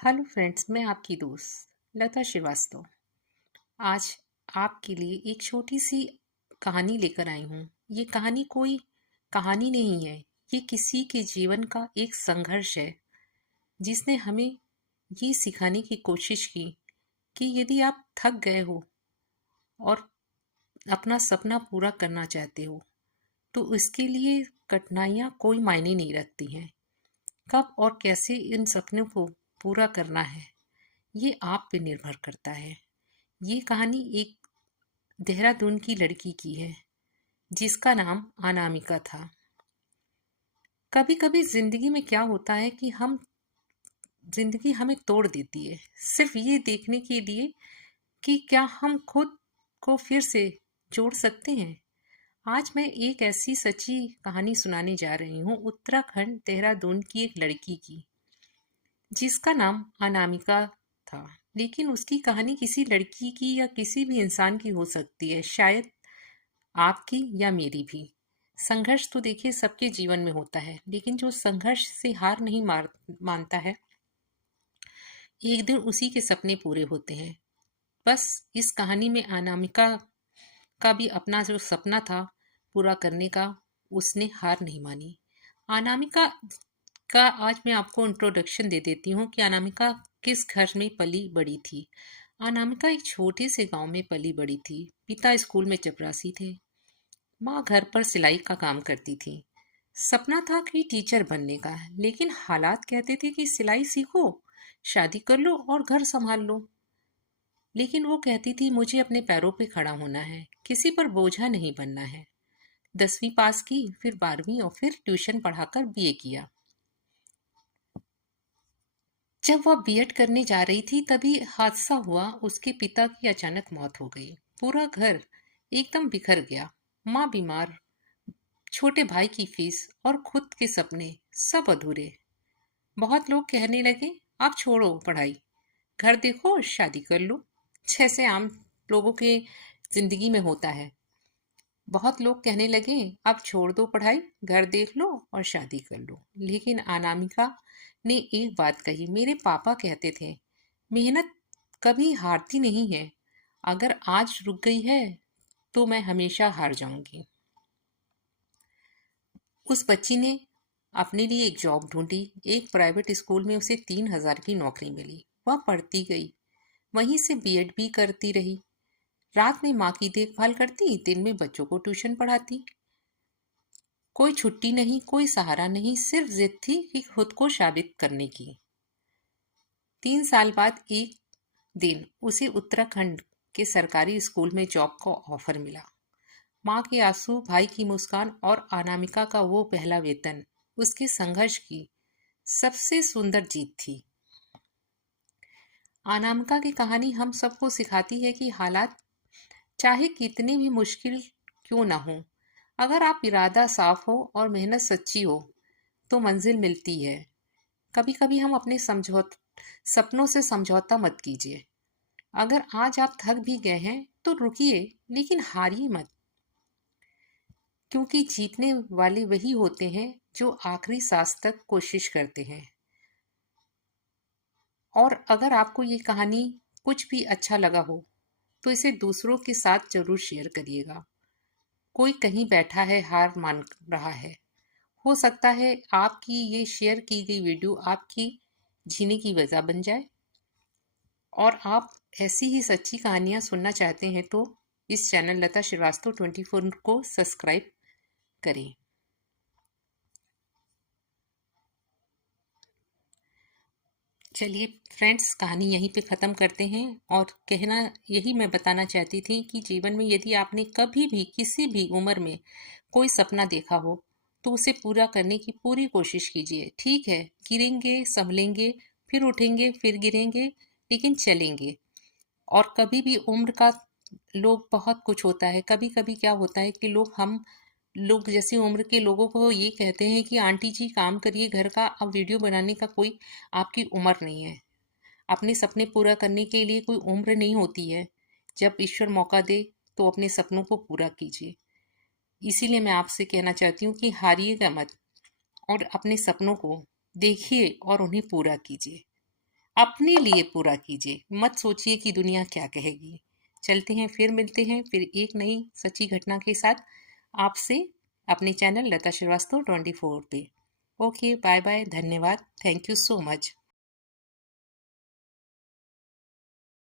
Hello friends, मैं आपकी दोस्त लता श्रीवास्तव आज आपके लिए एक छोटी सी कहानी लेकर आई हूँ। ये कहानी कोई कहानी नहीं है। ये किसी के जीवन का एक संघर्ष है जिसने हमें ये सिखाने की कोशिश की कि यदि आप थक गए हो और अपना सपना पूरा करना चाहते हो तो इसके लिए कठिनाइयाँ कोई मायने नहीं रखती हैं। कब और कैसे इन सपनों को पूरा करना है ये आप पे निर्भर करता है। ये कहानी एक देहरादून की लड़की की है जिसका नाम अनामिका था। कभी कभी जिंदगी में क्या होता है कि हम जिंदगी हमें तोड़ देती है सिर्फ ये देखने के लिए कि क्या हम खुद को फिर से जोड़ सकते हैं। आज मैं एक ऐसी सच्ची कहानी सुनाने जा रही हूँ उत्तराखंड देहरादून की एक लड़की की जिसका नाम अनामिका था। लेकिन उसकी कहानी किसी लड़की की या किसी भी इंसान की हो सकती है, शायद आपकी या मेरी भी। संघर्ष तो देखिए सबके जीवन में होता है, लेकिन जो संघर्ष से हार नहीं मानता है, एक दिन उसी के सपने पूरे होते हैं। बस इस कहानी में अनामिका का भी अपना जो सपना था पूरा करने का, उसने हार नहीं मानी। अनामिका का आज मैं आपको इंट्रोडक्शन दे देती हूँ कि अनामिका किस घर में पली बड़ी थी। अनामिका एक छोटे से गांव में पली बड़ी थी। पिता स्कूल में चपरासी थे, माँ घर पर सिलाई का काम करती थी। सपना था कि टीचर बनने का, लेकिन हालात कहते थे कि सिलाई सीखो, शादी कर लो और घर संभाल लो। लेकिन वो कहती थी मुझे अपने पैरों पे खड़ा होना है, किसी पर बोझा नहीं बनना है। 10वीं पास की, फिर 12वीं और फिर ट्यूशन पढ़ाकर बीए किया। जब वह बीएड करने जा रही थी तभी हादसा हुआ। उसके पिता की अचानक मौत हो गई। पूरा घर एकदम बिखर गया। माँ बीमार, छोटे भाई की फीस और खुद के सपने सब अधूरे। बहुत लोग कहने लगे आप छोड़ो पढ़ाई, घर देखो और शादी कर लो, जैसे आम लोगों के जिंदगी में होता है। बहुत लोग कहने लगे अब छोड़ दो पढ़ाई, घर देख लो और शादी कर लो। लेकिन अनामिका ने एक बात कही, मेरे पापा कहते थे मेहनत कभी हारती नहीं है, अगर आज रुक गई है तो मैं हमेशा हार जाऊंगी। उस बच्ची ने अपने लिए एक जॉब ढूंढी। एक प्राइवेट स्कूल में उसे 3,000 की नौकरी मिली। वह पढ़ती गई, वहीं से बीएड भी करती रही। रात में माँ की देखभाल करती, दिन में बच्चों को ट्यूशन पढ़ाती। कोई छुट्टी नहीं, कोई सहारा नहीं, सिर्फ जिद थी कि खुद को साबित करने की। 3 साल बाद एक दिन उसे उत्तराखंड के सरकारी स्कूल में जॉब का ऑफर मिला। माँ के आंसू, भाई की मुस्कान और अनामिका का वो पहला वेतन उसके संघर्ष की सबसे सुंदर जीत थी। अनामिका की कहानी हम सबको सिखाती है कि हालात चाहे कितनी भी मुश्किल क्यों ना हो, अगर आप इरादा साफ हो और मेहनत सच्ची हो तो मंजिल मिलती है। कभी कभी हम अपने सपनों से समझौता मत कीजिए। अगर आज आप थक भी गए हैं तो रुकिए, लेकिन हारिए मत, क्योंकि जीतने वाले वही होते हैं जो आखिरी सांस तक कोशिश करते हैं। और अगर आपको ये कहानी कुछ भी अच्छा लगा हो तो इसे दूसरों के साथ जरूर शेयर करिएगा। कोई कहीं बैठा है, हार मान रहा है। हो सकता है आपकी ये शेयर की गई वीडियो आपकी जीने की वजह बन जाए। और आप ऐसी ही सच्ची कहानियाँ सुनना चाहते हैं तो इस चैनल लता श्रीवास्तव 24 को सब्सक्राइब करें। चलिए फ्रेंड्स, कहानी यहीं पे ख़त्म करते हैं। और कहना यही मैं बताना चाहती थी कि जीवन में यदि आपने कभी भी किसी भी उम्र में कोई सपना देखा हो तो उसे पूरा करने की पूरी कोशिश कीजिए। ठीक है, गिरेंगे संभलेंगे, फिर उठेंगे, फिर गिरेंगे, लेकिन चलेंगे। और कभी भी उम्र का लोग बहुत कुछ होता है। कभी कभी क्या होता है कि हम लोग जैसी उम्र के लोगों को ये कहते हैं कि आंटी जी काम करिए घर का, अब वीडियो बनाने का कोई आपकी उम्र नहीं है। अपने सपने पूरा करने के लिए कोई उम्र नहीं होती है। जब ईश्वर मौका दे तो अपने सपनों को पूरा कीजिए। इसीलिए मैं आपसे कहना चाहती हूँ कि हारिएगा मत और अपने सपनों को देखिए और उन्हें पूरा कीजिए। अपने लिए पूरा कीजिए, मत सोचिए कि दुनिया क्या कहेगी। चलते हैं, फिर मिलते हैं, फिर एक नई सच्ची घटना के साथ आपसे अपने चैनल लता श्रीवास्तव 24 पे। ओके, बाय बाय, धन्यवाद, थैंक यू सो मच।